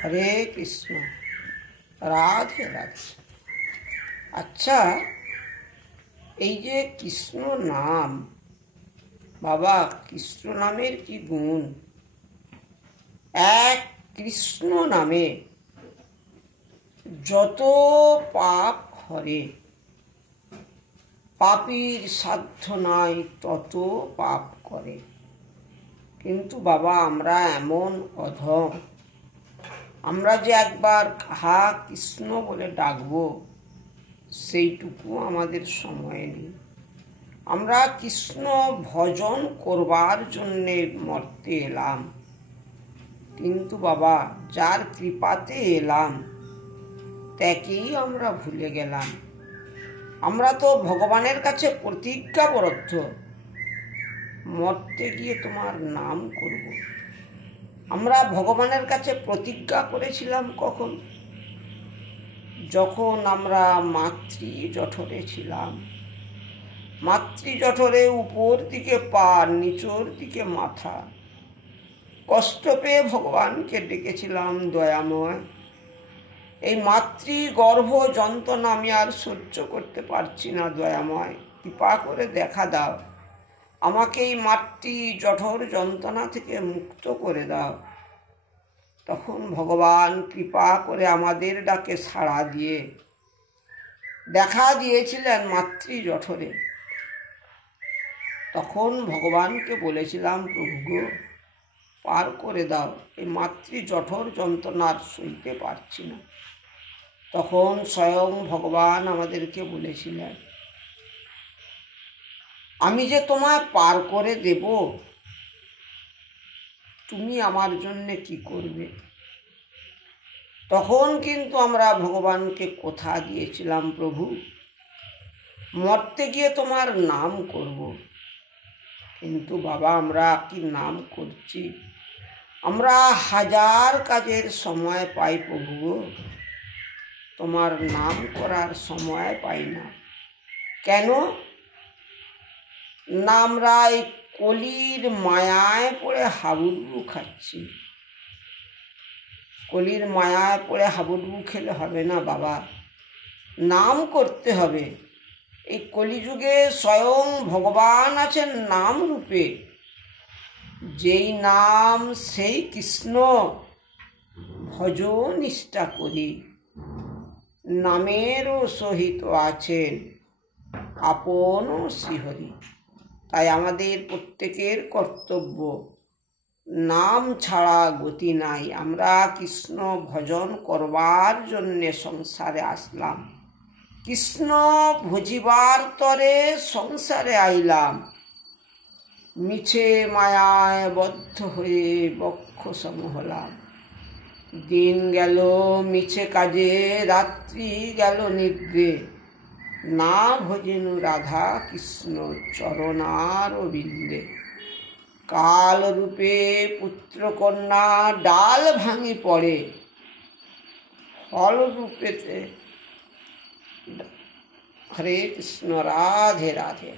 হরে কৃষ্ণ, রাধে রাধে। আচ্ছা, এই যে কৃষ্ণ নাম, বাবা কৃষ্ণ নামের কি গুণ! এক কৃষ্ণ নামে যত পাপ হরে, পাপীর সাধ্য নাই তত পাপ করে। কিন্তু বাবা আমরা এমন অধম, আমরা যে একবার কাহা কৃষ্ণ বলে ডাকবো সেইটুকু আমাদের সময় নেই। আমরা কৃষ্ণ ভজন করবার জন্যে মর্তে এলাম, কিন্তু বাবা যার কৃপাতে এলাম তাকেই আমরা ভুলে গেলাম। আমরা তো ভগবানের কাছে প্রতিজ্ঞাবদ্ধ, মরতে গিয়ে তোমার নাম করব। আমরা ভগবানের কাছে প্রতিজ্ঞা করেছিলাম কখন? যখন আমরা মাতৃ জঠরে ছিলাম। মাতৃ জঠরে উপর দিকে পা, নিচের দিকে মাথা, কষ্ট পেয়ে ভগবানকে ডেকেছিলাম, দয়াময় এই মাতৃ গর্ভ যন্ত্রণা আমি আর সহ্য করতে পারছি না, দয়াময় কৃপা করে দেখা দাও, আমাকে এই মাতৃ জঠর যন্ত্রণা থেকে মুক্ত করে দাও। তখন ভগবান কৃপা করে আমাদের ডাকে সাড়া দিয়ে দেখা দিয়েছিলেন মাতৃ জঠরে। তখন ভগবানকে বলেছিলাম, প্রভু গো পার করে দাও, এই মাতৃ জঠর যন্ত্রণার সইতে পারছি না। তখন স্বয়ং ভগবান আমাদেরকে বলেছিলেন, আমি যে তোমায় পার করে দেব, তুমি আমার জন্যে কি করবে? তখন কিন্তু আমরা ভগবানকে কথা দিয়েছিলাম, প্রভু মরতে গিয়ে তোমার নাম করব। কিন্তু বাবা আমরা কি নাম করছি? আমরা হাজার কাজের সময় পাই প্রভু, তোমার নাম করার সময় পাই না। কেন না? আমরা এই কলির মায়ায় পড়ে হাবুডুবু খাচ্ছি। কলির মায়ায় পড়ে হাবুডুবু খেলে হবে না বাবা, নাম করতে হবে। এই কলিযুগে স্বয়ং ভগবান আছেন নাম রূপে, যেই নাম সেই কৃষ্ণ ভজ নিষ্ঠা করি, নামেরও সহিত আছেন আপন শ্রীহরি। তাই আমাদের প্রত্যেকের কর্তব্য, নাম ছাড়া গতি নাই। আমরা কৃষ্ণ ভজন করবার জন্যে সংসারে আসলাম, কৃষ্ণ ভজিবার তরে সংসারে আইলাম। মিছে মায়ায় বদ্ধ হয়ে বক্ষ সম হলাম। দিন গেল মিছে কাজে, রাত্রি গেল নিদ্রে, না ভজেনু রাধা কৃষ্ণ চরণার বিন্দে। কাল রূপে পুত্র কন্যা ডাল ভাঙি পড়ে, ফল রূপেতে। হরে কৃষ্ণ, রাধে রাধে।